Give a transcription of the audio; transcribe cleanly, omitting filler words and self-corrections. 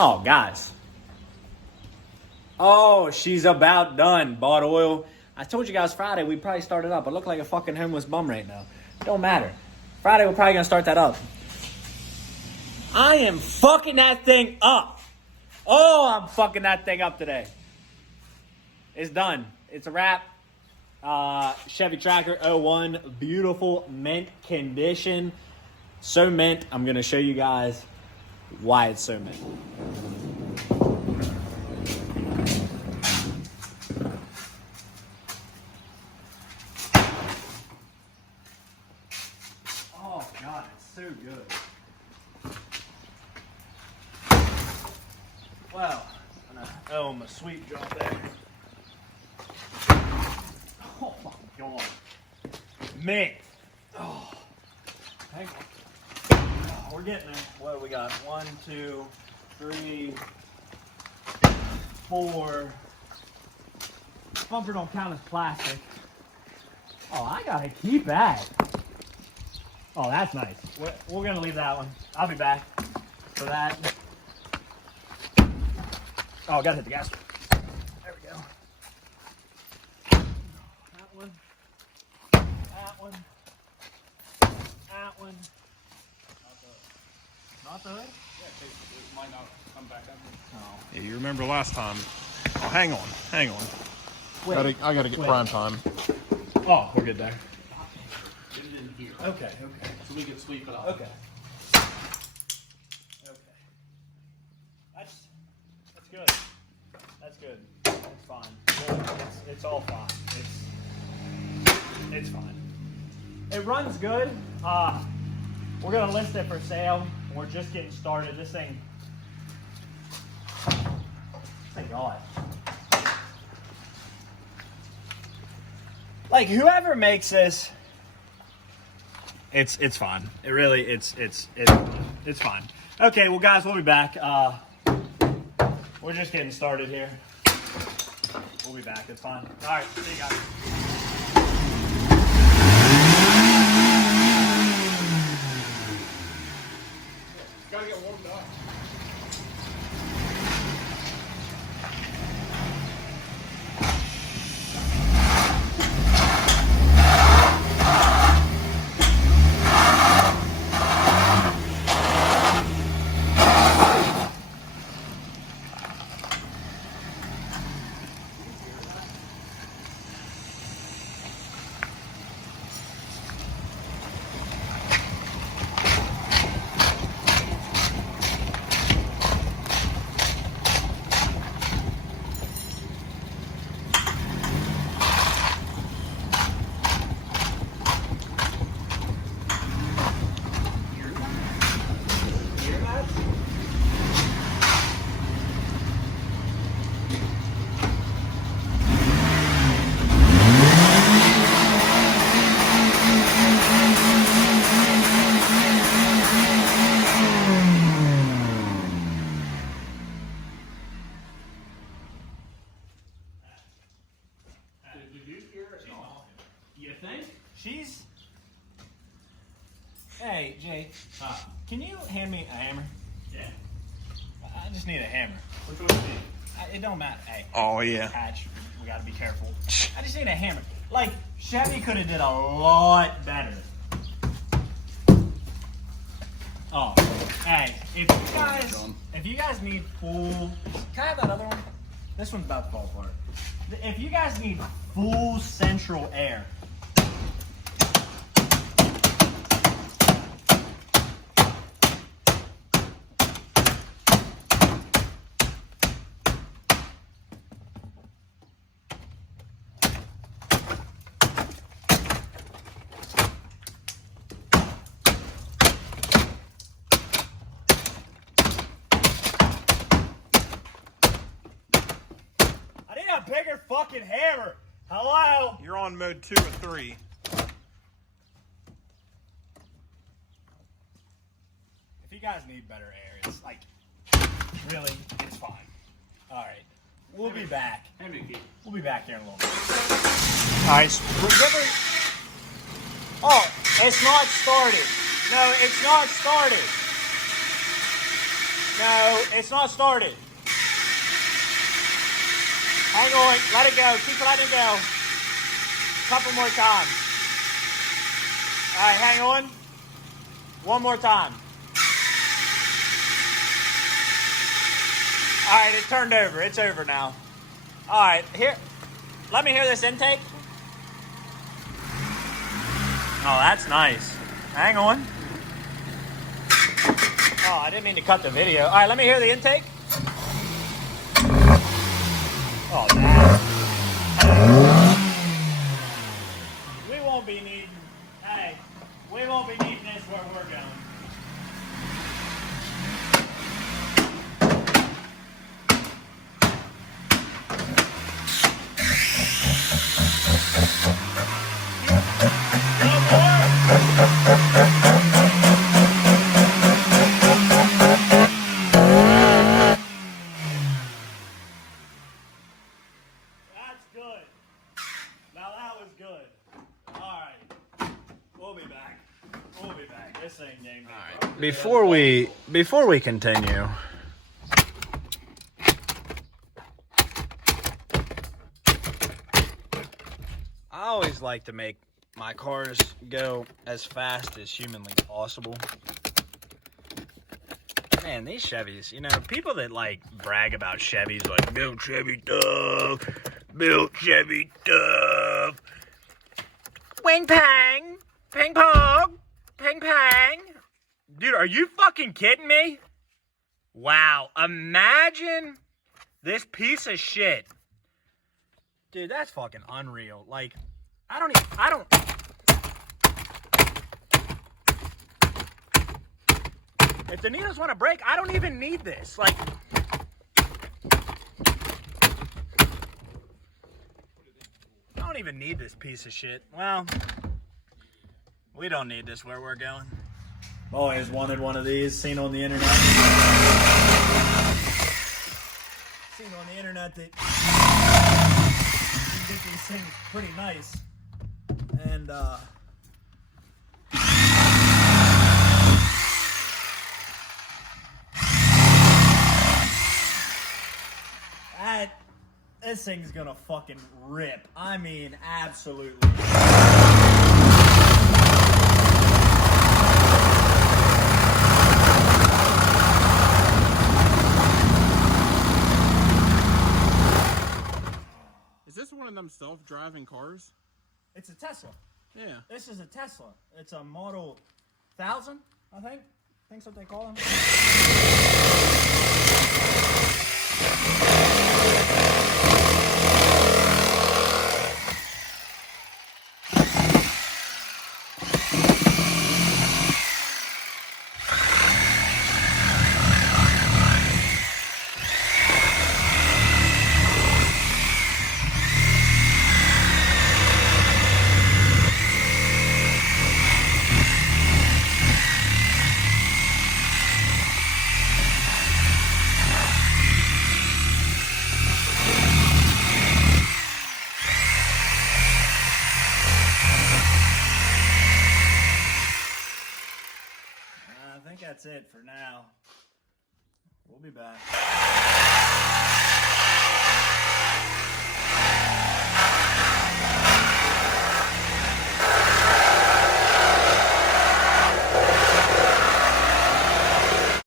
Oh, guys. Oh, she's about done. Bought oil. I told you guys Friday we'd probably start it up. I look like a fucking homeless bum right now. Don't matter. Friday we're probably going to start that up. I am fucking that thing up. Oh, I'm fucking that thing up today. It's done. It's a wrap. Chevy Tracker 01. Beautiful mint condition. So mint. I'm going to show you guys why it's so mint. Oh, God, it's so good. Wow. Oh, my sweet drop there. Oh, my God. Mint. Oh. Hang on. Oh, we're getting there. What do we got? 1, 2, 3, 4. Bumper don't count as plastic. Oh, I gotta keep that. Oh, that's nice. We're gonna leave that one. I'll be back for that. Oh, gotta hit the gas. There we go. That one. That one. That one. Not the hood? Yeah, it might not come back up. Oh. Yeah, you remember last time. Oh, hang on. Wait, I gotta get prime time. Oh, we're good there. Get it in here. Okay. So we can sweep it off. Okay. That's good. That's good. It's fine. It's all fine. It's fine. It runs good. We're gonna list it for sale. We're just getting started. This thing. Thank God. Like whoever makes this, it's fine. It really it's fine. Okay, well guys, we'll be back. We're just getting started here. We'll be back. It's fine. All right, see you guys. Gotta get warmed up. You think? She's... Hey, Jay. Can you hand me a hammer? Yeah. I just need a hammer. Which one do you need? It don't matter. Hey. Oh, yeah. Patch. We gotta be careful. I just need a hammer. Like, Chevy could have did a lot better. Oh, hey, if you guys need full... Can I have that other one? This one's about to fall apart. If you guys need full central air... A bigger fucking hammer. Hello? You're on mode 2 or 3. If you guys need better air, it's like, really, it's fine. All right. We'll be back. We'll be back here in a little bit. All right. Oh, it's not started. No, it's not started. No, it's not started. Hang on. Let it go. Keep letting it go. Couple more times. All right, hang on. One more time. All right, it turned over. It's over now. All right, here. Let me hear this intake. Oh, that's nice. Hang on. Oh, I didn't mean to cut the video. All right, let me hear the intake. Oh, man. We won't be needing, hey, we won't be needing this where we're going. That's good. Now that was good. All right. We'll be back. We'll be back. This ain't game. All right. Before we continue, I always like to make my cars go as fast as humanly possible. Man, these Chevys, you know, people that like brag about Chevys, like built Chevy tough, built Chevy tough. Wing pang, ping pong, ping pang. Dude, are you fucking kidding me? Wow, imagine this piece of shit. Dude, that's fucking unreal. Like, I don't. If the needles want to break, I don't even need this. Like, I don't even need this piece of shit. Well, we don't need this where we're going. Always wanted one of these, seen on the internet. Seen on the internet that you get these things pretty nice. And, this thing's gonna fucking rip. I mean, absolutely. Is this one of them self-driving cars? It's a Tesla. Yeah. This is a Tesla. It's a Model 1000, I think. I think's what they call them. I think that's it for now. We'll be back.